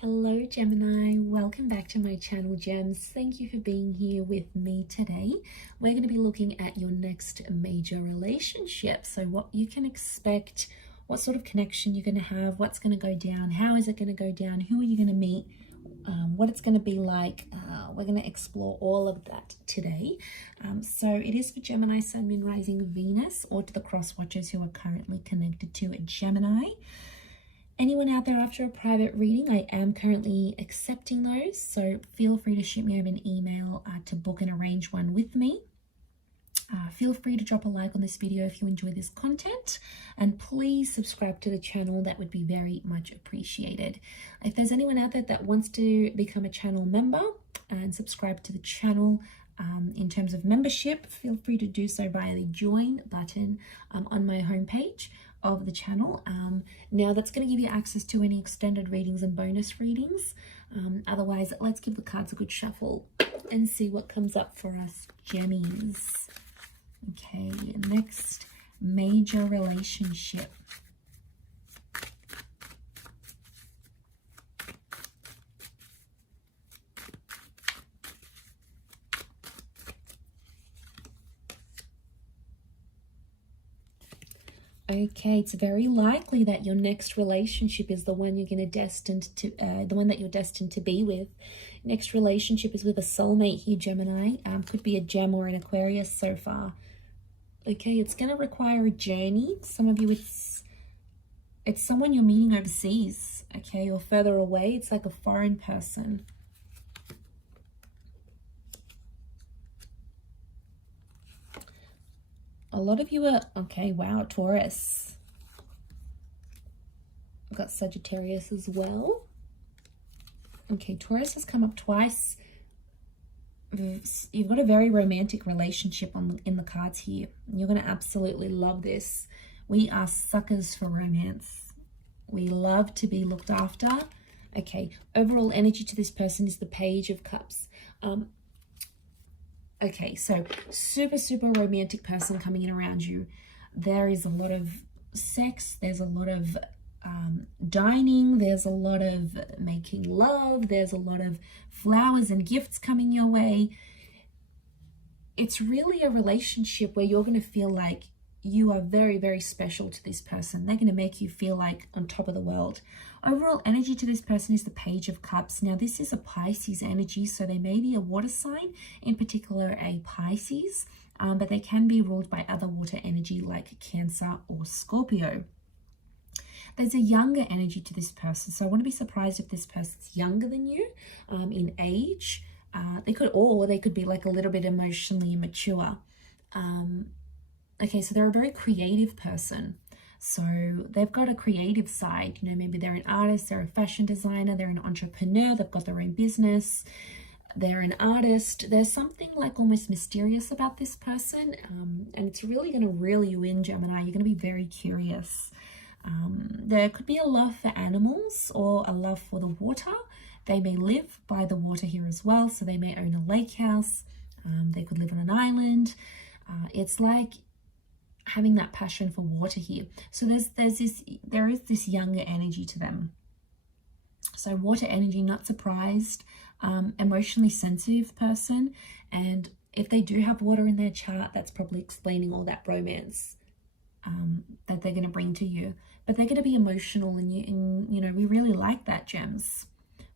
Hello Gemini, welcome back to my channel Gems. Thank you for being here with me today. We're going to be looking at your next major relationship. So what you can expect, what sort of connection you're going to have, what's going to go down, how is it going to go down, who are you going to meet, what it's going to be like. We're going to explore all of that today. So it is for Gemini, Sun, Moon, Rising, Venus, or to the cross watchers who are currently connected to a Gemini. Anyone out there after a private reading, I am currently accepting those, so feel free to shoot me over an email to book and arrange one with me. Feel free to drop a like on this video if you enjoy this content, and please subscribe to the channel. That would be very much appreciated. If there's anyone out there that wants to become a channel member and subscribe to the channel, in terms of membership, feel free to do so via the join button on my homepage of the channel. Now that's going to give you access to any extended readings and bonus readings. Otherwise, let's give the cards a good shuffle and see what comes up for us Gemmies. Okay, next major relationship. Okay, it's very likely that your next relationship is the one you're the one that you're destined to be with. Next relationship is with a soulmate here, Gemini. Could be a Gem or an Aquarius so far. Okay, it's going to require a journey. Some of you, it's someone you're meeting overseas, okay, or further away. It's like a foreign person. A lot of you are, okay, wow, Taurus. I've got Sagittarius as well. Okay, Taurus has come up twice. You've got a very romantic relationship in the cards here. You're going to absolutely love this. We are suckers for romance. We love to be looked after. Okay, overall energy to this person is the Page of Cups. Okay, so super romantic person coming in around you. There is a lot of sex. There's a lot of dining. There's a lot of making love. There's a lot of flowers and gifts coming your way. It's really a relationship where you're going to feel like you are very special to this person. They're going to make you feel like on top of the world. Overall energy to this person is the Page of Cups. Now this is a Pisces energy, so they may be a water sign, in particular a Pisces, but they can be ruled by other water energy like Cancer or Scorpio. There's a younger energy to this person, so I want to be surprised if this person's younger than you in age. They could be like a little bit emotionally immature. Okay, so they're a very creative person. So they've got a creative side, you know, maybe they're an artist, they're a fashion designer, they're an entrepreneur, they've got their own business, they're an artist. There's something like almost mysterious about this person, and it's really going to reel you in, Gemini. You're going to be very curious. There could be a love for animals or a love for the water. They may live by the water here as well, so they may own a lake house. They could live on an island. It's like having that passion for water here. So there is this younger energy to them. So water energy, not surprised, emotionally sensitive person, and if they do have water in their chart, that's probably explaining all that romance that they're going to bring to you. But they're going to be emotional, and you know, we really like that, Gems.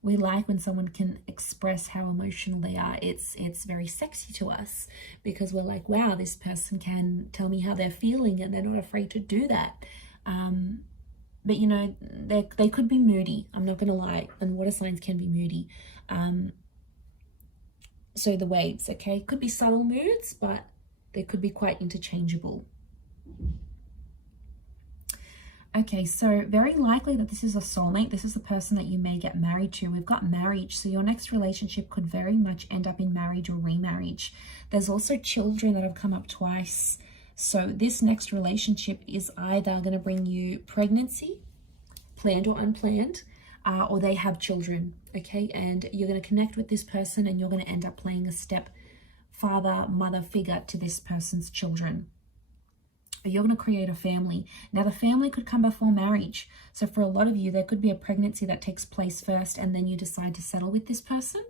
We like when someone can express how emotional they are. It's very sexy to us because we're like, wow, this person can tell me how they're feeling and they're not afraid to do that. But you know, they could be moody. I'm not going to lie. And water signs can be moody. So the waves, okay, could be subtle moods, but they could be quite interchangeable. Okay, so very likely that this is a soulmate. This is the person that you may get married to. We've got marriage, so your next relationship could very much end up in marriage or remarriage. There's also children that have come up twice. So this next relationship is either going to bring you pregnancy, planned or unplanned, or they have children, okay? And you're going to connect with this person and you're going to end up playing a step father, mother figure to this person's children. you're going to create a family. Now, the family could come before marriage. So for a lot of you, there could be a pregnancy that takes place first, and then you decide to settle with this person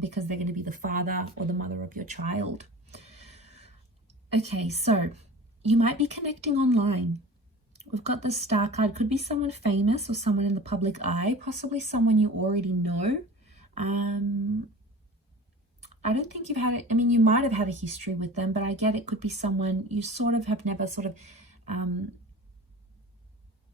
because they're going to be the father or the mother of your child. Okay, so you might be connecting online. We've got the Star card. Could be someone famous or someone in the public eye, possibly someone you already know. I don't think you've had it. I mean, you might have had a history with them, but I get it could be someone you sort of have never sort of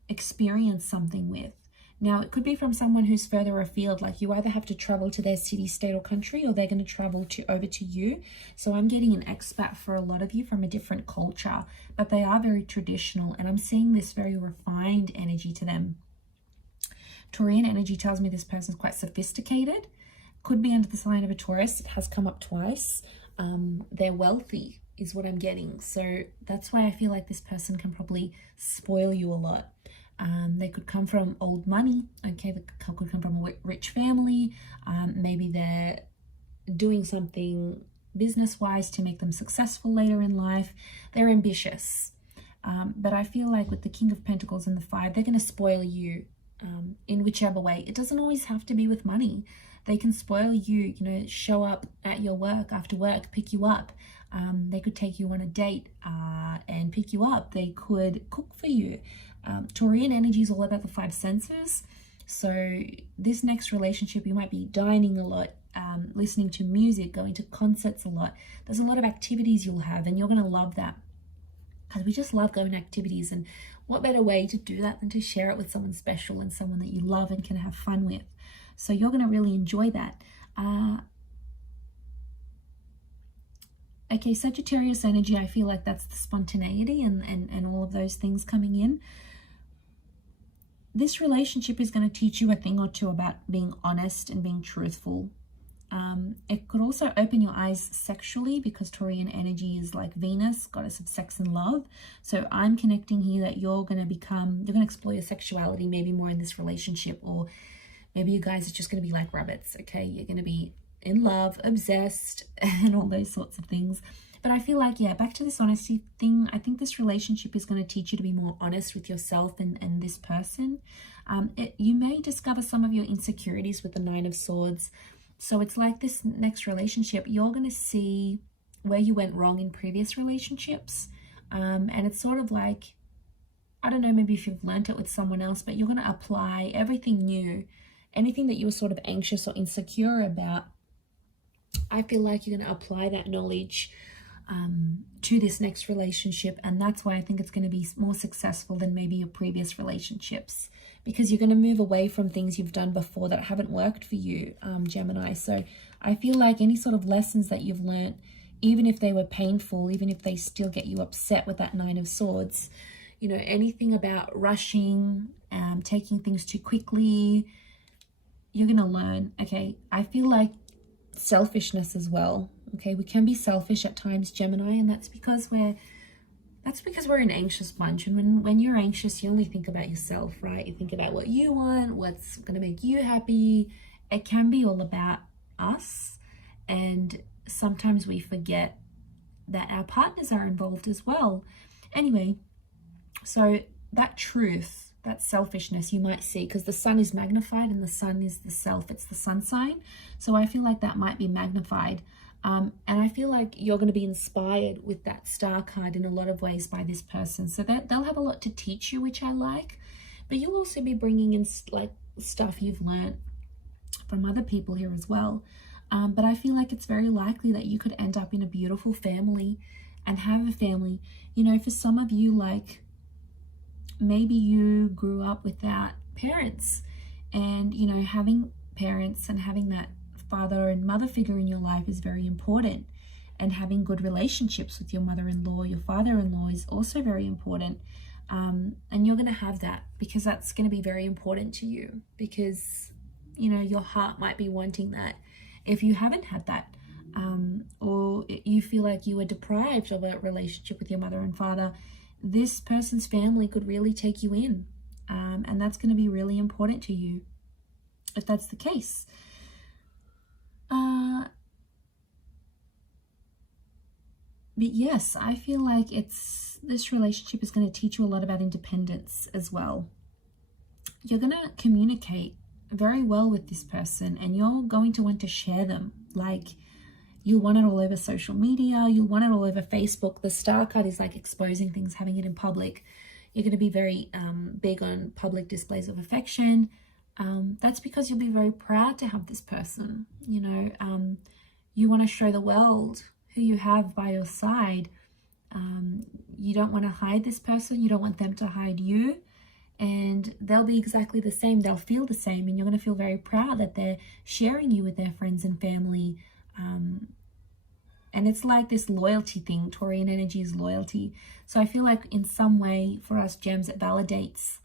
experienced something with. Now, it could be from someone who's further afield, like you either have to travel to their city, state, or country, or they're going to travel over to you. So I'm getting an expat for a lot of you from a different culture, but they are very traditional, and I'm seeing this very refined energy to them. Taurian energy tells me this person's quite sophisticated. Could be under the sign of a Taurus. It has come up twice. They're wealthy is what I'm getting. So that's why I feel like this person can probably spoil you a lot. They could come from old money. Okay, they could come from a rich family. Maybe they're doing something business-wise to make them successful later in life. They're ambitious. But I feel like with the King of Pentacles and the Five, they're going to spoil you in whichever way. It doesn't always have to be with money. They can spoil you, you know, show up at your work after work, pick you up. They could take you on a date and pick you up. They could cook for you. Taurian energy is all about the five senses. So this next relationship, you might be dining a lot, listening to music, going to concerts a lot. There's a lot of activities you'll have, and you're going to love that. Because we just love going to activities, and what better way to do that than to share it with someone special and someone that you love and can have fun with. So you're going to really enjoy that. Okay, Sagittarius energy, I feel like that's the spontaneity and all of those things coming in. This relationship is going to teach you a thing or two about being honest and being truthful. It could also open your eyes sexually, because Taurian energy is like Venus, goddess of sex and love. So I'm connecting here that you're going to explore your sexuality maybe more in this relationship, or maybe you guys are just going to be like rabbits, okay? You're going to be in love, obsessed, and all those sorts of things. But I feel like, yeah, back to this honesty thing, I think this relationship is going to teach you to be more honest with yourself and this person. You may discover some of your insecurities with the Nine of Swords. So it's like this next relationship, you're going to see where you went wrong in previous relationships. And it's sort of like, I don't know, maybe if you've learnt it with someone else, but you're going to apply everything new, anything that you were sort of anxious or insecure about. I feel like you're going to apply that knowledge to this next relationship, and that's why I think it's going to be more successful than maybe your previous relationships, because you're going to move away from things you've done before that haven't worked for you, Gemini. So I feel like any sort of lessons that you've learned, even if they were painful, even if they still get you upset with that Nine of Swords, you know, anything about rushing, taking things too quickly, you're going to learn. Okay, I feel like selfishness as well. Okay, we can be selfish at times, Gemini, and that's because we're an anxious bunch. And when you're anxious, you only think about yourself, right? You think about what you want, what's going to make you happy. It can be all about us, and sometimes we forget that our partners are involved as well. Anyway, so that truth, that selfishness you might see, because the sun is magnified and the sun is the self, it's the sun sign. So I feel like that might be magnified. And I feel like you're going to be inspired with that Star card in a lot of ways by this person. So that they'll have a lot to teach you, which I like. But you'll also be bringing in like stuff you've learned from other people here as well. But I feel like it's very likely that you could end up in a beautiful family and have a family. You know, for some of you, like maybe you grew up without parents, and, you know, having parents and having that father and mother figure in your life is very important, and having good relationships with your mother-in-law, your father-in-law is also very important. And you're going to have that, because that's going to be very important to you, because, you know, your heart might be wanting that. If you haven't had that, or you feel like you were deprived of a relationship with your mother and father, this person's family could really take you in, and that's going to be really important to you if that's the case. But yes, I feel like this relationship is going to teach you a lot about independence as well. You're going to communicate very well with this person, and you're going to want to share them. Like, you'll want it all over social media, you'll want it all over Facebook. The star card is like exposing things, having it in public. You're going to be very big on public displays of affection. That's because you'll be very proud to have this person. You know, you want to show the world who you have by your side. You don't want to hide this person. You don't want them to hide you. And they'll be exactly the same. They'll feel the same. And you're going to feel very proud that they're sharing you with their friends and family. And it's like this loyalty thing. Taurian energy is loyalty. So I feel like in some way for us gems, it validates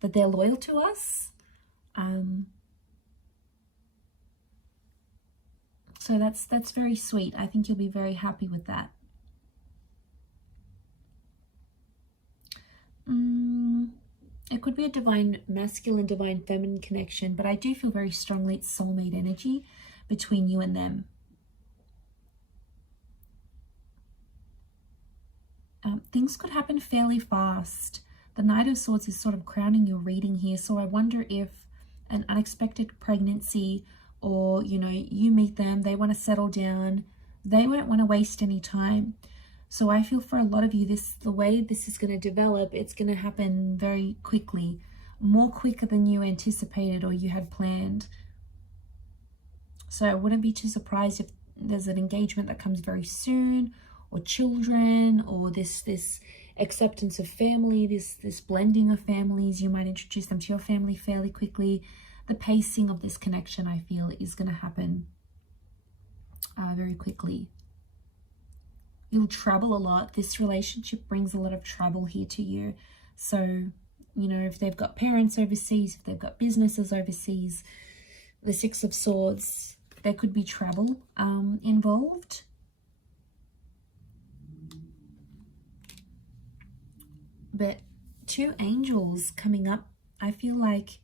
that they're loyal to us. So that's very sweet. I think you'll be very happy with that. It could be a divine masculine, divine feminine connection, but I do feel very strongly it's soulmate energy between you and them. Things could happen fairly fast. The Knight of Swords is sort of crowning your reading here, so I wonder if an unexpected pregnancy, or, you know, you meet them, they want to settle down, they won't want to waste any time. So I feel for a lot of you, the way this is going to develop, it's going to happen very quickly, more quicker than you anticipated or you had planned. So I wouldn't be too surprised if there's an engagement that comes very soon, or children, or this acceptance of family, this blending of families. You might introduce them to your family fairly quickly. The pacing of this connection, I feel, is going to happen very quickly. You'll travel a lot. This relationship brings a lot of travel here to you. So, you know, if they've got parents overseas, if they've got businesses overseas, the Six of Swords, there could be travel involved. But two angels coming up, I feel like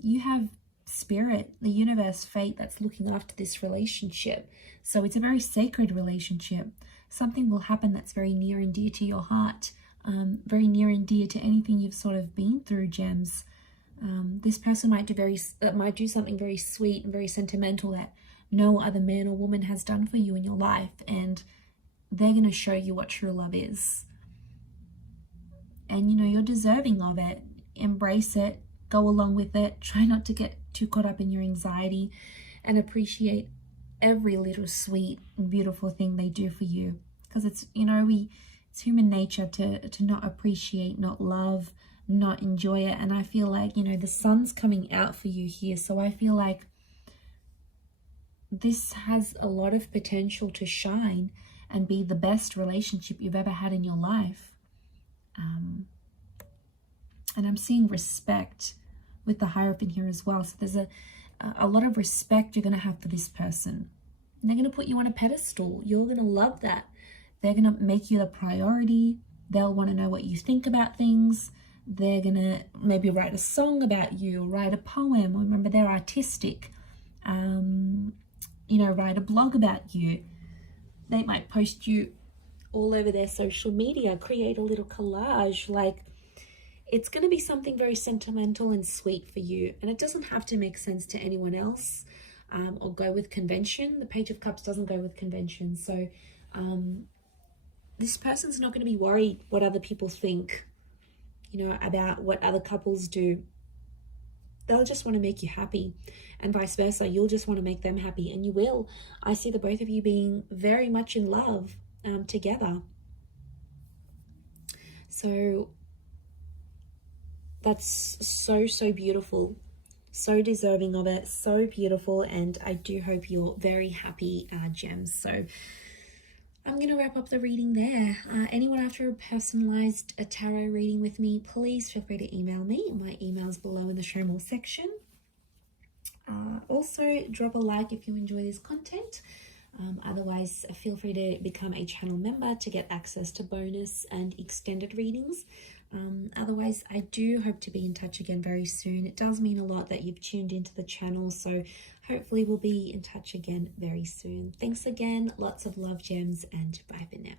you have spirit, the universe, fate that's looking after this relationship. So it's a very sacred relationship. Something will happen that's very near and dear to your heart, very near and dear to anything you've sort of been through, gems. This person might do something very sweet and very sentimental that no other man or woman has done for you in your life, and they're going to show you what true love is. And, you know, you're deserving of it. Embrace it. Go along with it. Try not to get too caught up in your anxiety, and appreciate every little sweet and beautiful thing they do for you. Because it's, you know, it's human nature to not appreciate, not love, not enjoy it. And I feel like, you know, the sun's coming out for you here. So I feel like this has a lot of potential to shine and be the best relationship you've ever had in your life. And I'm seeing respect with the Hierophant here as well. So there's a lot of respect you're going to have for this person. And they're going to put you on a pedestal. You're going to love that. They're going to make you the priority. They'll want to know what you think about things. They're going to maybe write a song about you, or write a poem. Remember, they're artistic. You know, write a blog about you. They might post you all over their social media, create a little collage. Like, it's going to be something very sentimental and sweet for you. And it doesn't have to make sense to anyone else or go with convention. The Page of Cups doesn't go with convention. So this person's not going to be worried what other people think, you know, about what other couples do. They'll just want to make you happy, and vice versa. You'll just want to make them happy, and you will. I see the both of you being very much in love together. So that's so beautiful, so deserving of it, so beautiful, and I do hope you're very happy, gems. So I'm going to wrap up the reading there. Anyone after a personalized tarot reading with me, please feel free to email me. My email's below in the show more section. Also, drop a like if you enjoy this content. Otherwise, feel free to become a channel member to get access to bonus and extended readings. Otherwise, I do hope to be in touch again very soon. It does mean a lot that you've tuned into the channel, so hopefully we'll be in touch again very soon. Thanks again, lots of love, gems, and bye for now.